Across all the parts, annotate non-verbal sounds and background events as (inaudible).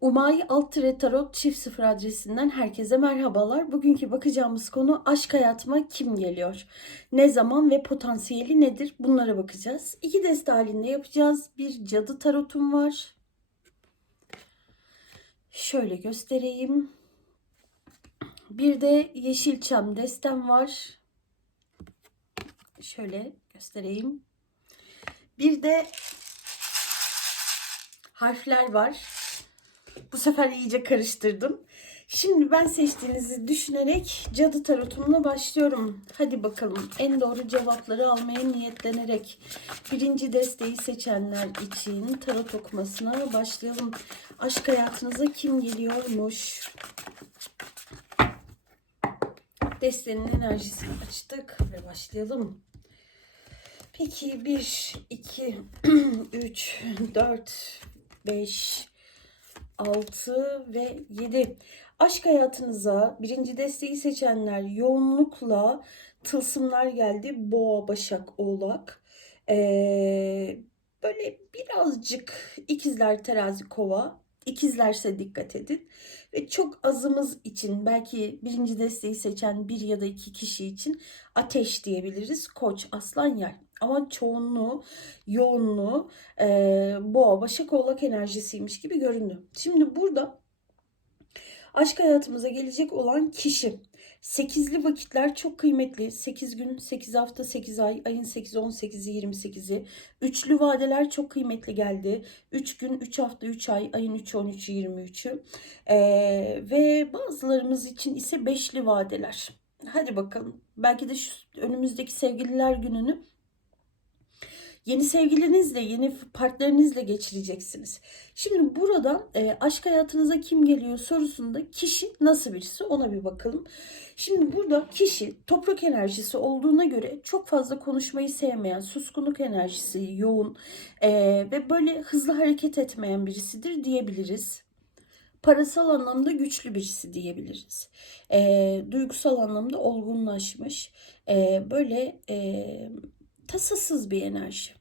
Umay Altıre Tarot çift sıfır adresinden herkese merhabalar. Bugünkü bakacağımız konu aşk hayatıma kim geliyor? Ne zaman ve potansiyeli nedir? Bunlara bakacağız. İki deste halinde yapacağız. Bir cadı tarotum var. Şöyle göstereyim. Bir de yeşilçam destem var. Şöyle göstereyim. Bir de harfler var. Bu sefer iyice karıştırdım. Şimdi ben seçtiğinizi düşünerek cadı tarotumla başlıyorum. Hadi bakalım en doğru cevapları almaya niyetlenerek birinci desteği seçenler için tarot okumasına başlayalım. Aşk hayatınıza kim geliyormuş? Destenin enerjisini açtık ve başlayalım. Peki 1, 2, 3, 4, 5, 6 ve 7. Aşk hayatınıza birinci desteği seçenler yoğunlukla tılsımlar geldi. Boğa, Başak, Oğlak. Ee, böyle birazcık ikizler, terazi, kova. İkizlerse dikkat edin. Ve çok azımız için belki birinci desteği seçen bir ya da iki kişi için ateş diyebiliriz. Koç, aslan, yay. Ama çoğunluğu, yoğunluğu e, boğa, başak, oğlak enerjisiymiş gibi göründü. Şimdi burada aşk hayatımıza gelecek olan kişi. Sekizli vakitler çok kıymetli. 8 gün, 8 hafta, 8 ay, ayın 8, 18'i, 28'i. Üçlü vadeler çok kıymetli geldi. 3 gün, 3 hafta, 3 ay, ayın 3, 13'ü, 23'ü. Ee, ve bazılarımız için ise beşli vadeler. Hadi bakalım. Belki de şu önümüzdeki sevgililer gününü yeni sevgilinizle, yeni partnerinizle geçireceksiniz. Şimdi burada e, aşk hayatınıza kim geliyor sorusunda kişi nasıl birisi ona bir bakalım. Şimdi burada kişi toprak enerjisi olduğuna göre çok fazla konuşmayı sevmeyen, suskunluk enerjisi yoğun e, ve böyle hızlı hareket etmeyen birisidir diyebiliriz parasal anlamda güçlü birisi diyebiliriz. E, duygusal anlamda olgunlaşmış, e, böyle e, tasasız bir enerji.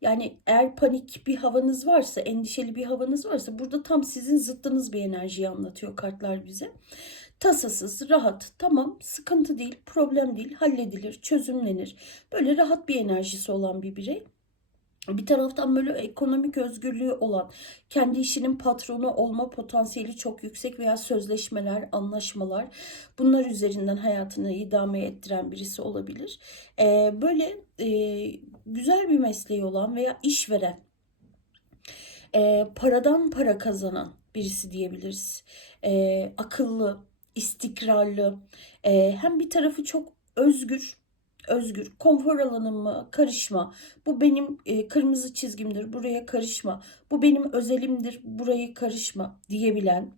Yani eğer panik bir havanız varsa, endişeli bir havanız varsa burada tam sizin zıttınız bir enerjiyi anlatıyor kartlar bize. Tasasız, rahat, tamam sıkıntı değil, problem değil, halledilir, çözümlenir. Böyle rahat bir enerjisi olan bir birey bir taraftan böyle ekonomik özgürlüğü olan, kendi işinin patronu olma potansiyeli çok yüksek veya sözleşmeler, anlaşmalar bunlar üzerinden hayatını idame ettiren birisi olabilir. Ee, böyle e, güzel bir mesleği olan veya işveren, e, paradan para kazanan birisi diyebiliriz. E, akıllı, istikrarlı, e, hem bir tarafı çok özgür, özgür. Konfor alanıma karışma. Bu benim e, kırmızı çizgimdir. Buraya karışma. Bu benim özelimdir. Burayı karışma diyebilen.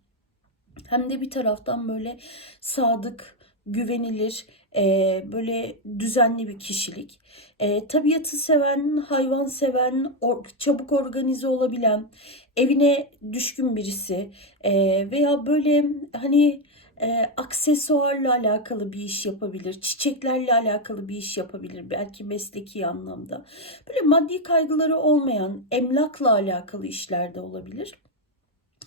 Hem de bir taraftan böyle sadık, güvenilir, e, böyle düzenli bir kişilik. E, tabiatı seven, hayvan seven, or, çabuk organize olabilen, evine düşkün birisi e, veya böyle hani e, aksesuarla alakalı bir iş yapabilir, çiçeklerle alakalı bir iş yapabilir belki mesleki anlamda. Böyle maddi kaygıları olmayan, emlakla alakalı işlerde olabilir.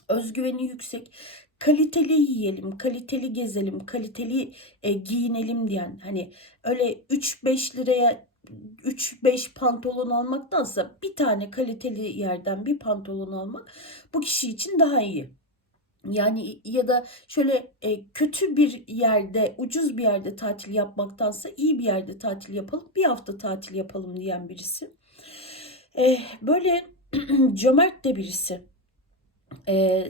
Özgüveni yüksek, kaliteli yiyelim, kaliteli gezelim, kaliteli e, giyinelim diyen hani öyle 3-5 liraya 3-5 pantolon almaktansa bir tane kaliteli yerden bir pantolon almak bu kişi için daha iyi. Yani ya da şöyle e, kötü bir yerde, ucuz bir yerde tatil yapmaktansa iyi bir yerde tatil yapalım, bir hafta tatil yapalım diyen birisi. E, böyle (clears throat) cömert de birisi. E,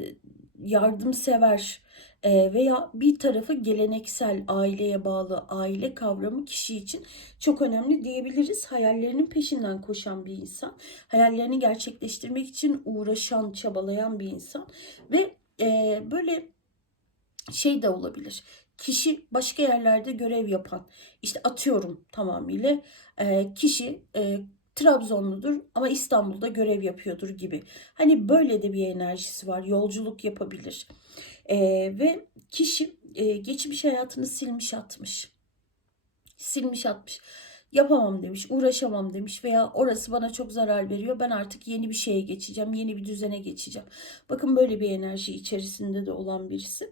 yardımsever e, veya bir tarafı geleneksel aileye bağlı aile kavramı kişi için çok önemli diyebiliriz. Hayallerinin peşinden koşan bir insan, hayallerini gerçekleştirmek için uğraşan, çabalayan bir insan ve e, böyle şey de olabilir. Kişi başka yerlerde görev yapan, işte atıyorum tamamıyla e, kişi e, Trabzonludur ama İstanbul'da görev yapıyordur gibi. Hani böyle de bir enerjisi var. Yolculuk yapabilir. E, ve kişi e, geçmiş hayatını silmiş atmış. Silmiş atmış. Yapamam demiş, uğraşamam demiş veya orası bana çok zarar veriyor. Ben artık yeni bir şeye geçeceğim, yeni bir düzene geçeceğim. Bakın böyle bir enerji içerisinde de olan birisi.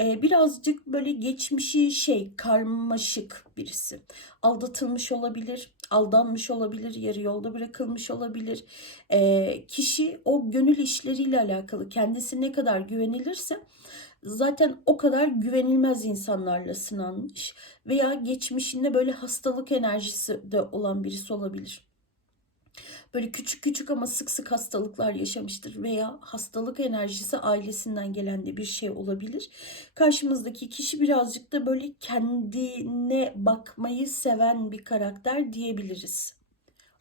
Ee, birazcık böyle geçmişi şey karmaşık birisi. Aldatılmış olabilir, aldanmış olabilir, yarı yolda bırakılmış olabilir. Ee, kişi o gönül işleriyle alakalı kendisi ne kadar güvenilirse zaten o kadar güvenilmez insanlarla sınanmış veya geçmişinde böyle hastalık enerjisi de olan birisi olabilir. Böyle küçük küçük ama sık sık hastalıklar yaşamıştır veya hastalık enerjisi ailesinden gelen de bir şey olabilir. Karşımızdaki kişi birazcık da böyle kendine bakmayı seven bir karakter diyebiliriz.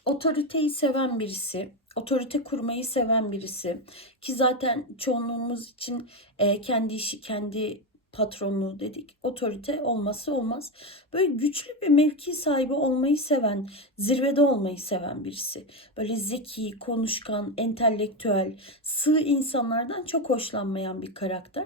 Otoriteyi seven birisi, otorite kurmayı seven birisi ki zaten çoğunluğumuz için e, kendi işi kendi patronluğu dedik. Otorite olması olmaz. Böyle güçlü bir mevki sahibi olmayı seven, zirvede olmayı seven birisi. Böyle zeki, konuşkan, entelektüel, sığ insanlardan çok hoşlanmayan bir karakter.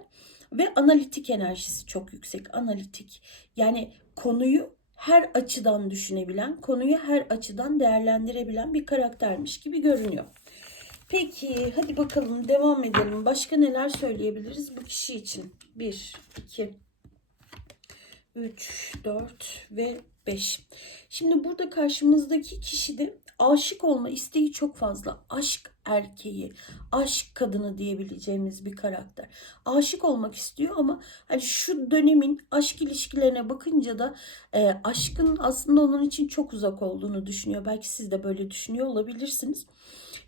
Ve analitik enerjisi çok yüksek. Analitik. Yani konuyu her açıdan düşünebilen, konuyu her açıdan değerlendirebilen bir karaktermiş gibi görünüyor. Peki hadi bakalım devam edelim. Başka neler söyleyebiliriz bu kişi için? 1, 2, 3, 4 ve 5. Şimdi burada karşımızdaki kişi de aşık olma isteği çok fazla. Aşk erkeği, aşk kadını diyebileceğimiz bir karakter. Aşık olmak istiyor ama hani şu dönemin aşk ilişkilerine bakınca da e, aşkın aslında onun için çok uzak olduğunu düşünüyor. Belki siz de böyle düşünüyor olabilirsiniz.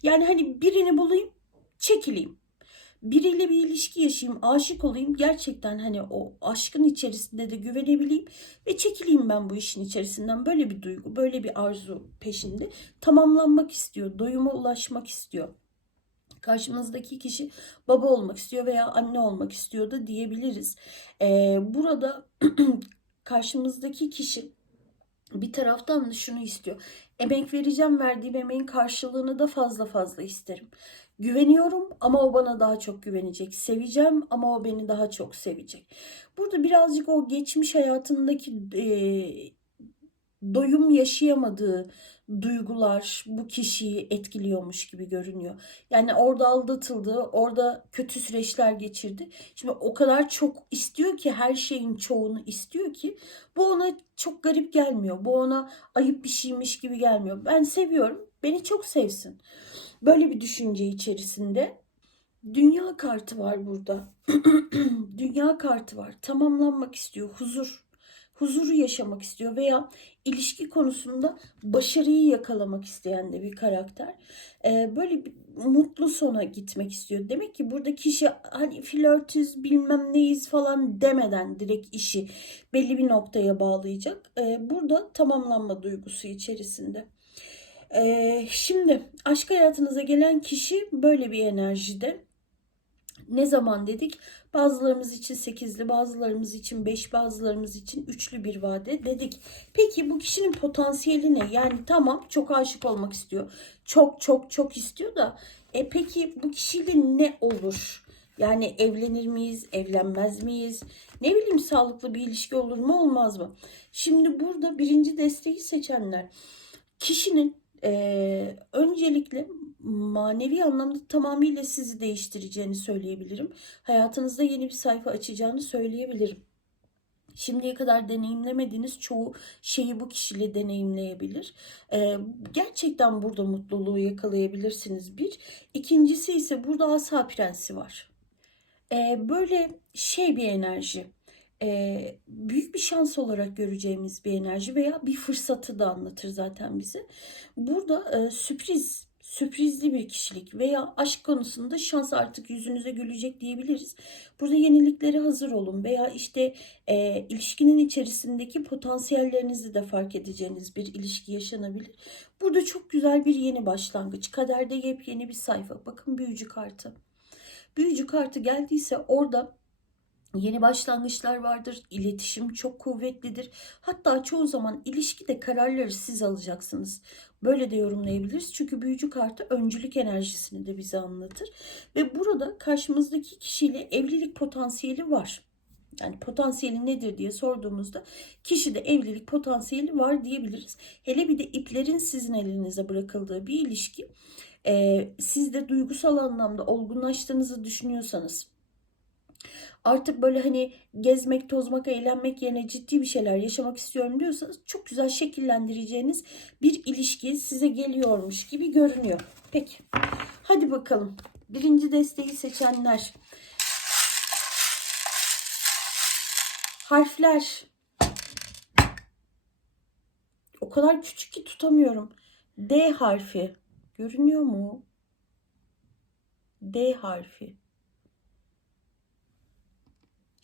Yani hani birini bulayım, çekileyim. Biriyle bir ilişki yaşayayım, aşık olayım. Gerçekten hani o aşkın içerisinde de güvenebileyim ve çekileyim ben bu işin içerisinden. Böyle bir duygu, böyle bir arzu peşinde tamamlanmak istiyor, doyuma ulaşmak istiyor. Karşımızdaki kişi baba olmak istiyor veya anne olmak istiyor da diyebiliriz. Ee, burada (clears throat) karşımızdaki kişi bir taraftan da şunu istiyor. Emek vereceğim, verdiğim emeğin karşılığını da fazla fazla isterim. Güveniyorum ama o bana daha çok güvenecek. Seveceğim ama o beni daha çok sevecek. Burada birazcık o geçmiş hayatındaki e, doyum yaşayamadığı duygular bu kişiyi etkiliyormuş gibi görünüyor. Yani orada aldatıldı, orada kötü süreçler geçirdi. Şimdi o kadar çok istiyor ki her şeyin çoğunu istiyor ki bu ona çok garip gelmiyor. Bu ona ayıp bir şeymiş gibi gelmiyor. Ben seviyorum, beni çok sevsin. Böyle bir düşünce içerisinde dünya kartı var burada. (clears throat) dünya kartı var. Tamamlanmak istiyor. Huzur. Huzuru yaşamak istiyor veya ilişki konusunda başarıyı yakalamak isteyen de bir karakter. Ee, böyle bir mutlu sona gitmek istiyor. Demek ki burada kişi hani flörtüz bilmem neyiz falan demeden direkt işi belli bir noktaya bağlayacak. Ee, burada tamamlanma duygusu içerisinde. Ee, şimdi aşk hayatınıza gelen kişi böyle bir enerjide. Ne zaman dedik? Bazılarımız için 8'li, bazılarımız için 5, bazılarımız için 3'lü bir vade dedik. Peki bu kişinin potansiyeli ne? Yani tamam çok aşık olmak istiyor. Çok çok çok istiyor da e peki bu kişiyle ne olur? Yani evlenir miyiz, evlenmez miyiz? Ne bileyim sağlıklı bir ilişki olur mu, olmaz mı? Şimdi burada birinci desteği seçenler kişinin e, öncelikle manevi anlamda tamamıyla sizi değiştireceğini söyleyebilirim. Hayatınızda yeni bir sayfa açacağını söyleyebilirim. Şimdiye kadar deneyimlemediğiniz çoğu şeyi bu kişiyle deneyimleyebilir. Ee, gerçekten burada mutluluğu yakalayabilirsiniz bir. İkincisi ise burada asa prensi var. Ee, böyle şey bir enerji. Ee, büyük bir şans olarak göreceğimiz bir enerji veya bir fırsatı da anlatır zaten bize. Burada e, sürpriz sürprizli bir kişilik veya aşk konusunda şans artık yüzünüze gülecek diyebiliriz. Burada yeniliklere hazır olun veya işte e, ilişkinin içerisindeki potansiyellerinizi de fark edeceğiniz bir ilişki yaşanabilir. Burada çok güzel bir yeni başlangıç. Kaderde yepyeni bir sayfa. Bakın büyücü kartı. Büyücü kartı geldiyse orada Yeni başlangıçlar vardır. İletişim çok kuvvetlidir. Hatta çoğu zaman ilişkide kararları siz alacaksınız. Böyle de yorumlayabiliriz. Çünkü büyücü kartı öncülük enerjisini de bize anlatır. Ve burada karşımızdaki kişiyle evlilik potansiyeli var. Yani potansiyeli nedir diye sorduğumuzda kişide evlilik potansiyeli var diyebiliriz. Hele bir de iplerin sizin elinize bırakıldığı bir ilişki. Ee, siz de duygusal anlamda olgunlaştığınızı düşünüyorsanız artık böyle hani gezmek, tozmak, eğlenmek yerine ciddi bir şeyler yaşamak istiyorum diyorsanız çok güzel şekillendireceğiniz bir ilişki size geliyormuş gibi görünüyor. Peki. Hadi bakalım. Birinci desteği seçenler. Harfler. O kadar küçük ki tutamıyorum. D harfi. Görünüyor mu? D harfi.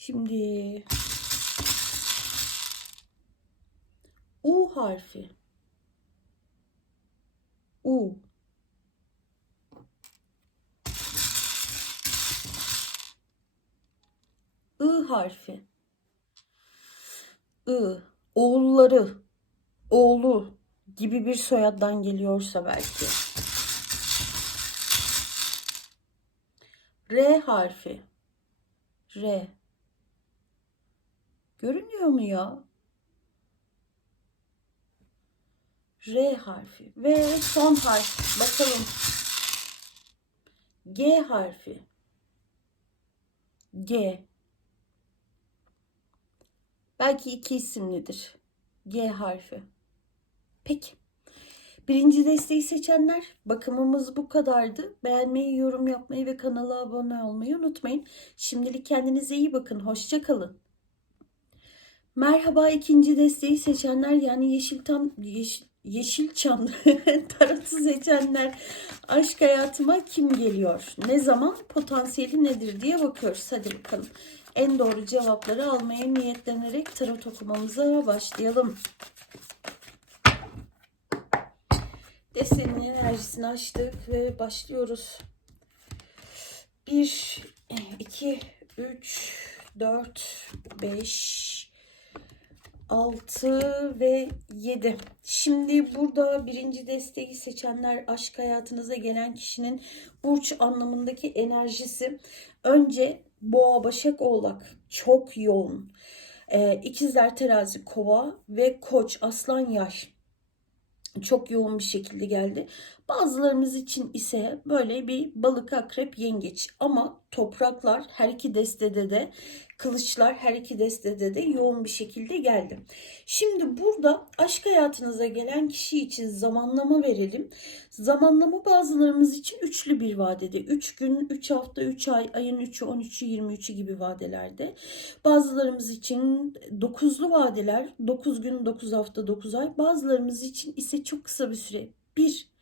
Şimdi U harfi. U. I harfi. I. Oğulları. Oğlu gibi bir soyaddan geliyorsa belki. R harfi. R. Görünüyor mu ya? R harfi ve son harf. Bakalım. G harfi. G. Belki iki isimlidir. G harfi. Peki. Birinci desteği seçenler bakımımız bu kadardı. Beğenmeyi, yorum yapmayı ve kanala abone olmayı unutmayın. Şimdilik kendinize iyi bakın. Hoşça kalın. Merhaba ikinci desteği seçenler yani yeşil tam yeşil, Yeşilçam (laughs) tarotu seçenler aşk hayatıma kim geliyor? Ne zaman potansiyeli nedir diye bakıyoruz. Hadi bakalım. En doğru cevapları almaya niyetlenerek tarot okumamıza başlayalım. Destenin enerjisini açtık ve başlıyoruz. 1, 2, 3, 4, 5, 6 ve 7. Şimdi burada birinci desteği seçenler aşk hayatınıza gelen kişinin burç anlamındaki enerjisi önce boğa başak oğlak çok yoğun. Ee, ikizler terazi kova ve koç aslan yay çok yoğun bir şekilde geldi. Bazılarımız için ise böyle bir balık, akrep, yengeç ama topraklar her iki destede de kılıçlar her iki destede de yoğun bir şekilde geldi. Şimdi burada aşk hayatınıza gelen kişi için zamanlama verelim. Zamanlama bazılarımız için üçlü bir vadede. 3 gün, 3 hafta, 3 ay, ayın 3'ü, 13'ü, 23'ü gibi vadelerde. Bazılarımız için 9'lu vadeler, 9 gün, 9 hafta, 9 ay. Bazılarımız için ise çok kısa bir süre. 1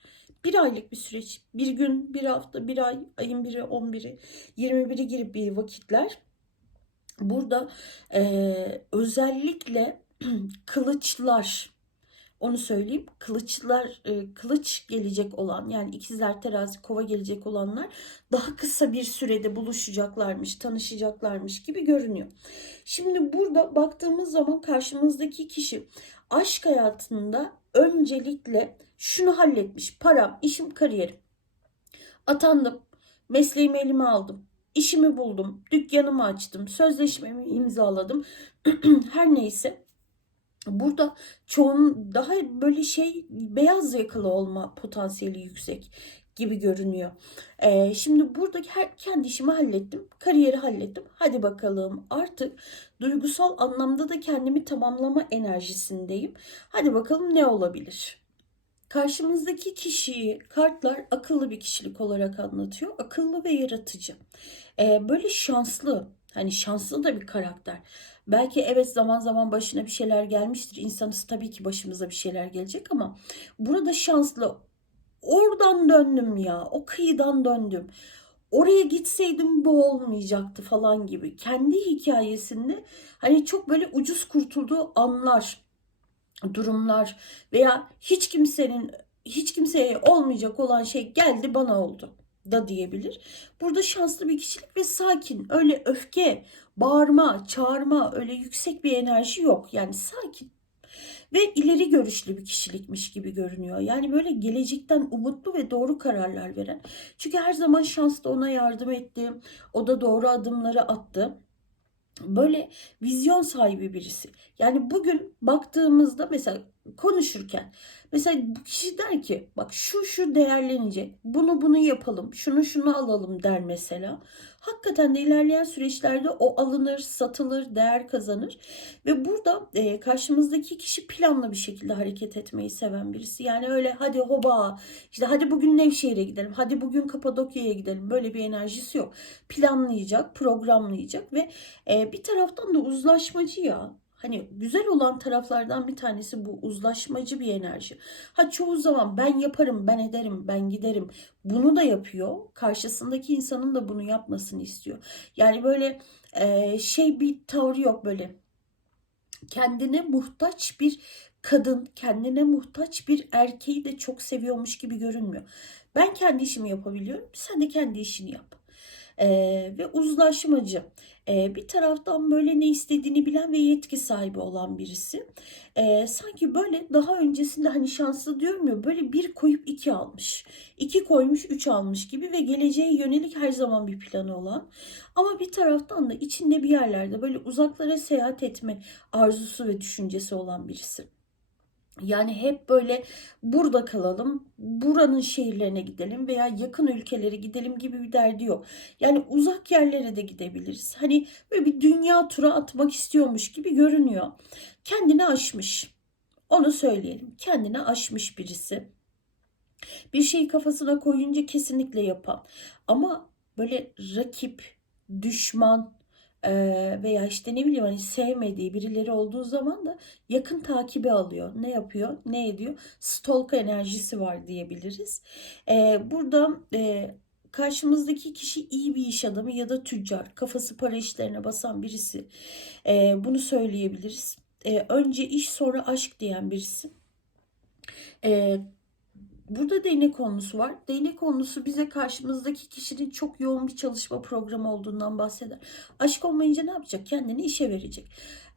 bir aylık bir süreç. Bir gün, bir hafta, bir ay, ayın biri, on biri, yirmi biri gibi bir vakitler. Burada e, özellikle (clears throat) kılıçlar, onu söyleyeyim. Kılıçlar, e, kılıç gelecek olan yani ikizler terazi kova gelecek olanlar daha kısa bir sürede buluşacaklarmış, tanışacaklarmış gibi görünüyor. Şimdi burada baktığımız zaman karşımızdaki kişi aşk hayatında öncelikle şunu halletmiş. Param, işim, kariyerim. Atandım. Mesleğimi elime aldım. İşimi buldum. Dükkanımı açtım. Sözleşmemi imzaladım. (clears throat) Her neyse. Burada çoğun daha böyle şey beyaz yakalı olma potansiyeli yüksek gibi görünüyor. Ee, şimdi buradaki her kendi işimi hallettim, kariyeri hallettim. Hadi bakalım artık duygusal anlamda da kendimi tamamlama enerjisindeyim. Hadi bakalım ne olabilir? Karşımızdaki kişiyi kartlar akıllı bir kişilik olarak anlatıyor. Akıllı ve yaratıcı. Ee, böyle şanslı, hani şanslı da bir karakter. Belki evet zaman zaman başına bir şeyler gelmiştir. İnsanız tabii ki başımıza bir şeyler gelecek ama burada şanslı. Oradan döndüm ya, o kıyıdan döndüm. Oraya gitseydim bu olmayacaktı falan gibi. Kendi hikayesinde hani çok böyle ucuz kurtulduğu anlar durumlar veya hiç kimsenin hiç kimseye olmayacak olan şey geldi bana oldu da diyebilir. Burada şanslı bir kişilik ve sakin. Öyle öfke, bağırma, çağırma, öyle yüksek bir enerji yok. Yani sakin ve ileri görüşlü bir kişilikmiş gibi görünüyor. Yani böyle gelecekten umutlu ve doğru kararlar veren. Çünkü her zaman şans da ona yardım etti. O da doğru adımları attı. Böyle vizyon sahibi birisi. Yani bugün baktığımızda mesela konuşurken mesela bu kişi der ki bak şu şu değerlenecek. Bunu bunu yapalım. Şunu şunu alalım der mesela. Hakikaten de ilerleyen süreçlerde o alınır, satılır, değer kazanır. Ve burada e, karşımızdaki kişi planlı bir şekilde hareket etmeyi seven birisi. Yani öyle hadi hoba işte hadi bugün Nevşehir'e gidelim. Hadi bugün Kapadokya'ya gidelim. Böyle bir enerjisi yok. Planlayacak, programlayacak ve e, bir taraftan da uzlaşmacı ya. Hani güzel olan taraflardan bir tanesi bu uzlaşmacı bir enerji. Ha çoğu zaman ben yaparım, ben ederim, ben giderim. Bunu da yapıyor. Karşısındaki insanın da bunu yapmasını istiyor. Yani böyle e, şey bir tavrı yok böyle. Kendine muhtaç bir kadın, kendine muhtaç bir erkeği de çok seviyormuş gibi görünmüyor. Ben kendi işimi yapabiliyorum. Sen de kendi işini yap. E, ve uzlaşmacı. E, bir taraftan böyle ne istediğini bilen ve yetki sahibi olan birisi. E, sanki böyle daha öncesinde hani şanslı diyorum ya böyle bir koyup iki almış. iki koymuş üç almış gibi ve geleceğe yönelik her zaman bir planı olan. Ama bir taraftan da içinde bir yerlerde böyle uzaklara seyahat etme arzusu ve düşüncesi olan birisi. Yani hep böyle burada kalalım, buranın şehirlerine gidelim veya yakın ülkelere gidelim gibi bir derdi yok. Yani uzak yerlere de gidebiliriz. Hani böyle bir dünya tura atmak istiyormuş gibi görünüyor. Kendini aşmış. Onu söyleyelim. Kendini aşmış birisi. Bir şeyi kafasına koyunca kesinlikle yapan. Ama böyle rakip, düşman, veya işte ne bileyim hani sevmediği birileri olduğu zaman da yakın takibi alıyor. Ne yapıyor? Ne ediyor? Stalk enerjisi var diyebiliriz. Burada karşımızdaki kişi iyi bir iş adamı ya da tüccar, kafası para işlerine basan birisi. Bunu söyleyebiliriz. Önce iş sonra aşk diyen birisi. Burada değnek konusu var. Değnek konusu bize karşımızdaki kişinin çok yoğun bir çalışma programı olduğundan bahseder. Aşk olmayınca ne yapacak? Kendini işe verecek.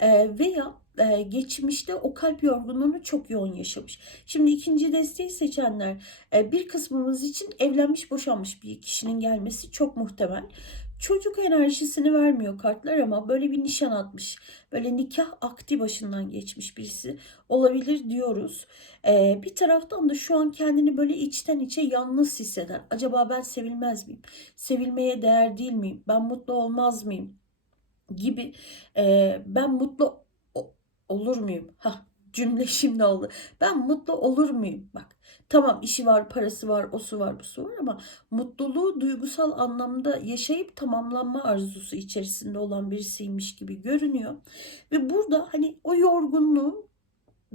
Ee, veya e, geçmişte o kalp yorgunluğunu çok yoğun yaşamış. Şimdi ikinci desteği seçenler e, bir kısmımız için evlenmiş boşanmış bir kişinin gelmesi çok muhtemel. Çocuk enerjisini vermiyor kartlar ama böyle bir nişan atmış. Böyle nikah akti başından geçmiş birisi olabilir diyoruz. Ee, bir taraftan da şu an kendini böyle içten içe yalnız hisseden. Acaba ben sevilmez miyim? Sevilmeye değer değil miyim? Ben mutlu olmaz mıyım? Gibi. Ee, ben mutlu olur muyum? Ha cümle şimdi oldu. Ben mutlu olur muyum? Bak tamam işi var, parası var, o su var, bu su var ama mutluluğu duygusal anlamda yaşayıp tamamlanma arzusu içerisinde olan birisiymiş gibi görünüyor. Ve burada hani o yorgunluğu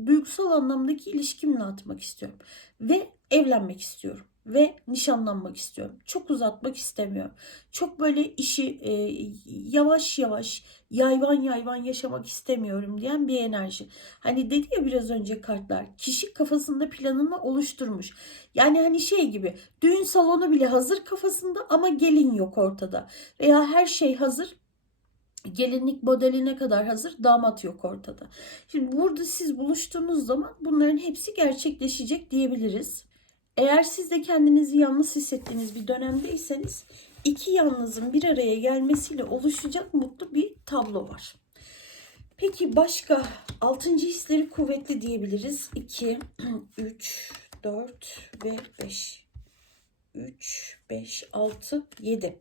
duygusal anlamdaki ilişkimle atmak istiyorum. Ve evlenmek istiyorum ve nişanlanmak istiyorum. Çok uzatmak istemiyorum. Çok böyle işi e, yavaş yavaş yayvan yayvan yaşamak istemiyorum diyen bir enerji. Hani dedi ya biraz önce kartlar kişi kafasında planını oluşturmuş. Yani hani şey gibi düğün salonu bile hazır kafasında ama gelin yok ortada. Veya her şey hazır gelinlik modeline kadar hazır damat yok ortada. Şimdi burada siz buluştuğunuz zaman bunların hepsi gerçekleşecek diyebiliriz. Eğer siz de kendinizi yalnız hissettiğiniz bir dönemdeyseniz iki yalnızın bir araya gelmesiyle oluşacak mutlu bir tablo var. Peki başka altıncı hisleri kuvvetli diyebiliriz. 2, 3, 4 ve 5. 3, 5, 6, 7.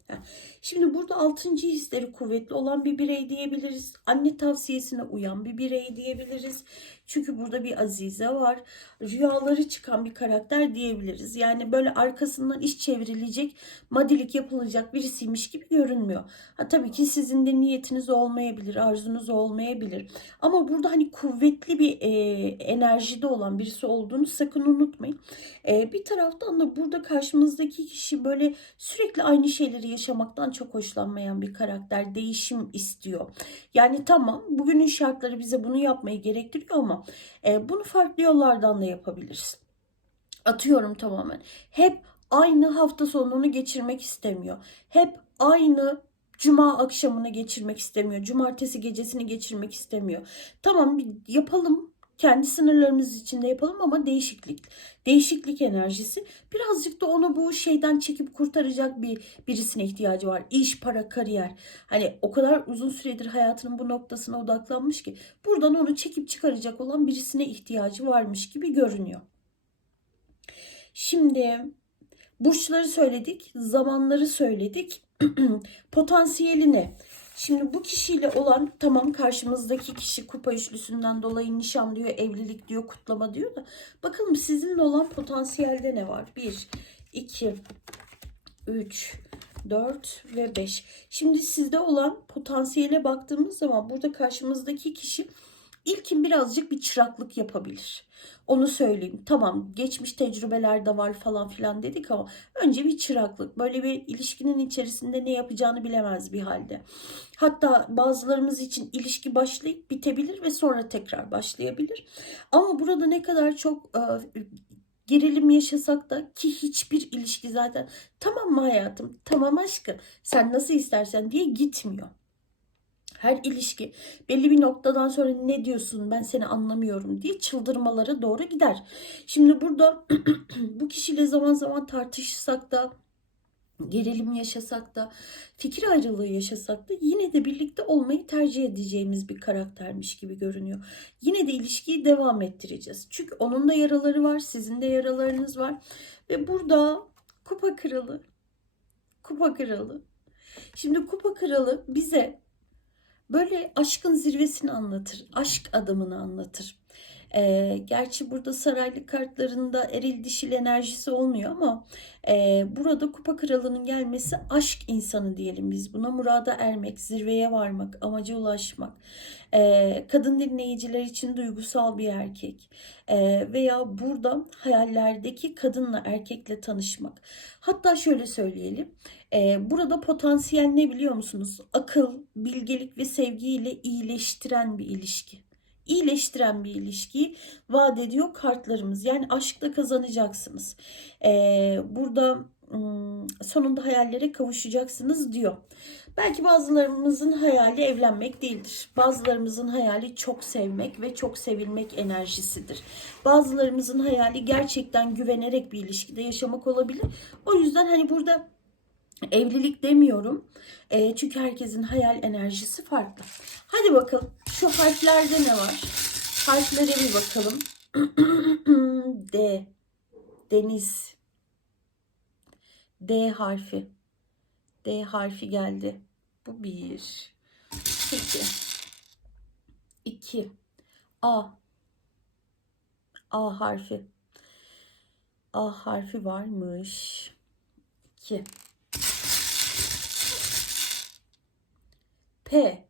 Şimdi burada 6. hisleri kuvvetli olan bir birey diyebiliriz. Anne tavsiyesine uyan bir birey diyebiliriz. Çünkü burada bir Azize var. Rüyaları çıkan bir karakter diyebiliriz. Yani böyle arkasından iş çevrilecek, madilik yapılacak birisiymiş gibi görünmüyor. Ha tabii ki sizin de niyetiniz olmayabilir, arzunuz olmayabilir. Ama burada hani kuvvetli bir e, enerjide olan birisi olduğunu sakın unutmayın. E, bir taraftan da burada karşımızdaki kişi böyle sürekli aynı şeyleri yaşamaktan çok hoşlanmayan bir karakter. Değişim istiyor. Yani tamam bugünün şartları bize bunu yapmayı gerektiriyor ama e, bunu farklı yollardan da yapabiliriz. Atıyorum tamamen. Hep aynı hafta sonunu geçirmek istemiyor. Hep aynı cuma akşamını geçirmek istemiyor. Cumartesi gecesini geçirmek istemiyor. Tamam yapalım kendi sınırlarımız içinde yapalım ama değişiklik. Değişiklik enerjisi. Birazcık da onu bu şeyden çekip kurtaracak bir birisine ihtiyacı var. İş, para, kariyer. Hani o kadar uzun süredir hayatının bu noktasına odaklanmış ki buradan onu çekip çıkaracak olan birisine ihtiyacı varmış gibi görünüyor. Şimdi burçları söyledik, zamanları söyledik. (clears throat) Potansiyeli ne? Şimdi bu kişiyle olan tamam karşımızdaki kişi kupa üçlüsünden dolayı nişan diyor, evlilik diyor, kutlama diyor da bakalım sizinle olan potansiyelde ne var? 1, 2, 3, 4 ve 5. Şimdi sizde olan potansiyele baktığımız zaman burada karşımızdaki kişi ilkin birazcık bir çıraklık yapabilir. Onu söyleyeyim. Tamam geçmiş tecrübeler de var falan filan dedik ama önce bir çıraklık. Böyle bir ilişkinin içerisinde ne yapacağını bilemez bir halde. Hatta bazılarımız için ilişki başlayıp bitebilir ve sonra tekrar başlayabilir. Ama burada ne kadar çok e, gerilim yaşasak da ki hiçbir ilişki zaten tamam mı hayatım, tamam aşkım, sen nasıl istersen diye gitmiyor. Her ilişki belli bir noktadan sonra ne diyorsun ben seni anlamıyorum diye çıldırmalara doğru gider. Şimdi burada (clears throat) bu kişiyle zaman zaman tartışsak da gerilim yaşasak da fikir ayrılığı yaşasak da yine de birlikte olmayı tercih edeceğimiz bir karaktermiş gibi görünüyor. Yine de ilişkiyi devam ettireceğiz. Çünkü onun da yaraları var, sizin de yaralarınız var ve burada kupa kralı kupa kralı. Şimdi kupa kralı bize böyle aşkın zirvesini anlatır. Aşk adamını anlatır. Ee, gerçi burada saraylı kartlarında eril dişil enerjisi olmuyor ama e, burada kupa kralının gelmesi aşk insanı diyelim biz buna. Murada ermek, zirveye varmak, amaca ulaşmak. Ee, kadın dinleyiciler için duygusal bir erkek. Ee, veya burada hayallerdeki kadınla erkekle tanışmak. Hatta şöyle söyleyelim. Burada potansiyel ne biliyor musunuz? Akıl, bilgelik ve sevgiyle iyileştiren bir ilişki iyileştiren bir ilişkiyi vaat ediyor kartlarımız. Yani aşkla kazanacaksınız. Ee, burada sonunda hayallere kavuşacaksınız diyor. Belki bazılarımızın hayali evlenmek değildir. Bazılarımızın hayali çok sevmek ve çok sevilmek enerjisidir. Bazılarımızın hayali gerçekten güvenerek bir ilişkide yaşamak olabilir. O yüzden hani burada evlilik demiyorum. E, çünkü herkesin hayal enerjisi farklı. Hadi bakalım şu harflerde ne var? Harflere bir bakalım. (clears throat) D. Deniz. D harfi. D harfi geldi. Bu bir. Peki. İki. A. A harfi. A harfi varmış. İki. P.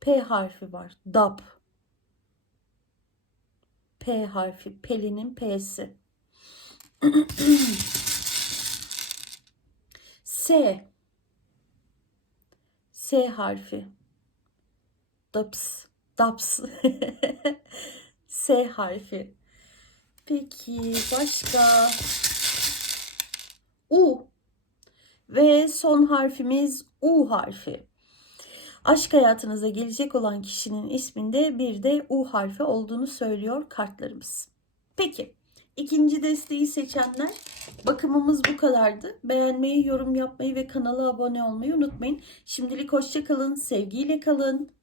P harfi var. Dap. P harfi. Pelin'in P'si. (clears throat) S. S harfi. Daps. Daps. (laughs) S harfi. Peki başka? U. Ve son harfimiz U harfi. Aşk hayatınıza gelecek olan kişinin isminde bir de U harfi olduğunu söylüyor kartlarımız. Peki ikinci desteği seçenler bakımımız bu kadardı. Beğenmeyi, yorum yapmayı ve kanala abone olmayı unutmayın. Şimdilik hoşça kalın, sevgiyle kalın.